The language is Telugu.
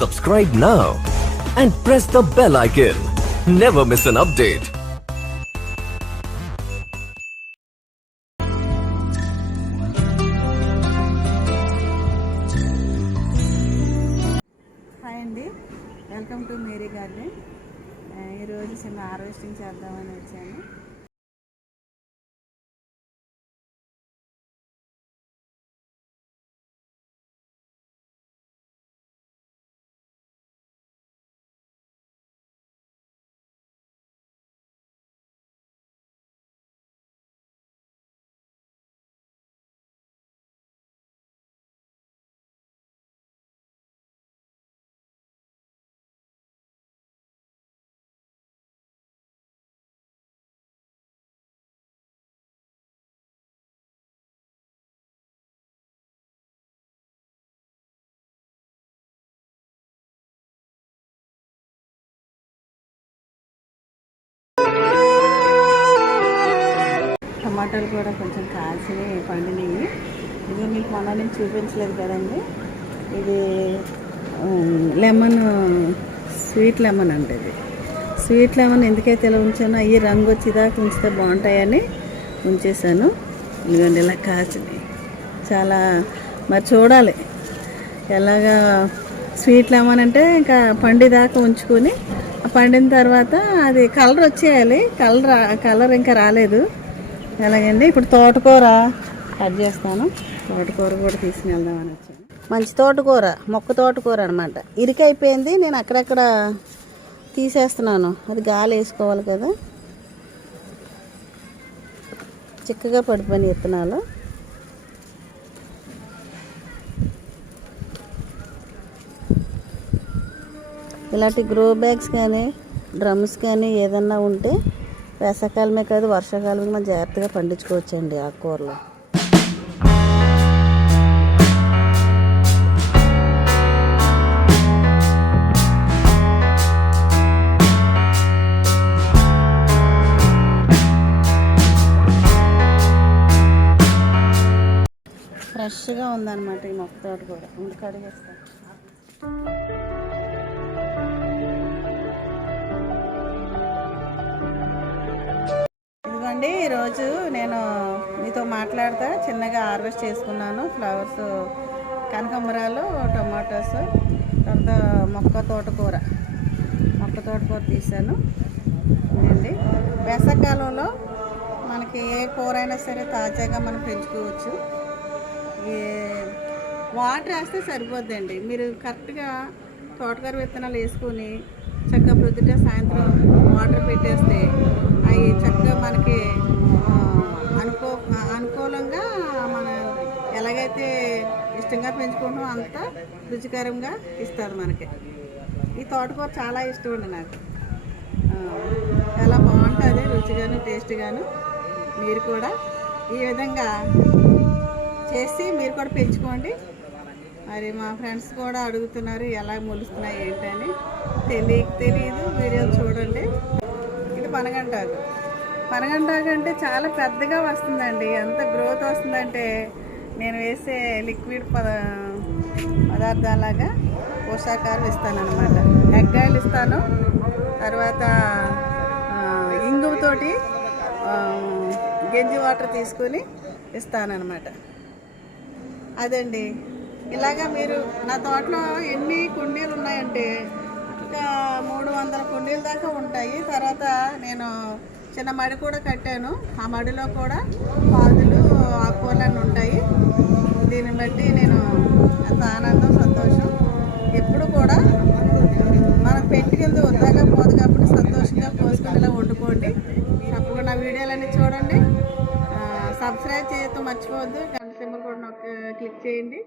Subscribe now and press the bell icon. Never miss an update. Hi Andy, welcome to Mary Garden. ఈ రోజు చిన్న హార్వెస్టింగ్ చేద్దామని వచ్చాను. టమాటాలు కూడా కొంచెం కాల్చి పండినవి. ఇది మీకు మొన్న నుంచి చూపించలేదు కదండి. ఇది లెమన్, స్వీట్ లెమన్ అంటే ఇది స్వీట్ లెమన్ ఎందుకైతే ఇలా ఉంచానో అవి రంగు వచ్చేదాకా ఉంచితే బాగుంటాయని ఉంచేసాను. ఇదిగోండి ఇలా కాల్చినాయి. చాలా మరి చూడాలి ఎలాగా. స్వీట్ లెమన్ అంటే ఇంకా పండిదాకా ఉంచుకొని పండిన తర్వాత అది కలర్ వచ్చేయాలి. కలర్ ఇంకా రాలేదు. ఎలాగండి ఇప్పుడు తోటకూర కట్ చేస్తాను. తోటకూర కూడా తీసుకుని వెళ్దామని వచ్చాను. మంచి తోటకూర, మొక్క తోటకూర అనమాట. ఇరికైపోయింది, నేను అక్కడక్కడ తీసేస్తున్నాను. అది గాలి వేసుకోవాలి కదా. చిక్కగా పడిపోయిన విత్తనాలు. ఇలాంటి గ్రో బ్యాగ్స్ కానీ డ్రమ్స్ కానీ ఏదన్నా ఉంటే వేసవకాలమే కాదు వర్షాకాలమే మనం జాగ్రత్తగా పండించుకోవచ్చండి ఆకుకూరలు. ఫ్రెష్గా ఉందన్నమాట ఈ మొక్క తోట కూడా. ముందు కడిగేస్తాను. ఇదిగోండి, ఈరోజు నేను మీతో మాట్లాడుతూ చిన్నగా హార్వెస్ట్ చేసుకున్నాను. ఫ్లవర్స్, కనకాంబరాలు, టొమాటోస్, తర్వాత మొక్క తోటకూర తీసాను. ఇదండి, వేసవకాలంలో మనకి ఏ కూర అయినా సరే తాజాగా మనం పెంచుకోవచ్చు. వాటర్ వేస్తే సరిపోద్దండి. మీరు కరెక్ట్గా తోటకూర విత్తనాలు వేసుకొని చక్కగా ప్రొద్దుట సాయంత్రం వాటర్ పెట్టేస్తే అవి చక్కగా మనకి అనుకూలంగా మనం ఎలాగైతే ఇష్టంగా పెంచుకుంటామో అంత రుచికరంగా ఇస్తుంది మనకి. ఈ తోటకూర చాలా ఇష్టం అండి నాకు. చాలా బాగుంటుంది, రుచిగాను టేస్ట్గాను. మీరు కూడా ఈ విధంగా చేసి మీరు కూడా పెంచుకోండి. మరి మా ఫ్రెండ్స్ కూడా అడుగుతున్నారు ఎలా మొలుస్తున్నాయి ఏంటని. తెలియదు, వీడియోలు చూడండి. ఇది పనగంటాకు అంటే చాలా పెద్దగా వస్తుందండి. ఎంత గ్రోత్ వస్తుందంటే నేను వేసే లిక్విడ్ పదార్థాలాగా పోషకాలు ఇస్తాను అనమాట. ఎగ్గాయలు ఇస్తాను, తర్వాత ఇంగువతోటి గంజి వాటర్ తీసుకొని ఇస్తానన్నమాట. అదండి, ఇలాగా మీరు నా తోటలో ఎన్ని కుండీలు ఉన్నాయంటే ఇంకా 300 కుండీల దాకా ఉంటాయి. తర్వాత నేను చిన్న మడి కూడా కట్టాను. ఆ మడిలో కూడా పాదులు, ఆకుకూరలు ఉంటాయి. దీన్ని బట్టి నేను అంత ఆనందం, సంతోషం. ఎప్పుడు కూడా మనం పెట్టుకెళ్తే వద్దాగా పోదు కాబట్టి సంతోషంగా పోసుకొని ఇలా వండుకోండి. తప్పకుండా వీడియోలన్నీ చూడండి. సబ్స్క్రైబ్ చేయొద్దు మర్చిపోవద్దు. గంట సింబల్ కూడా క్లిక్ చేయండి.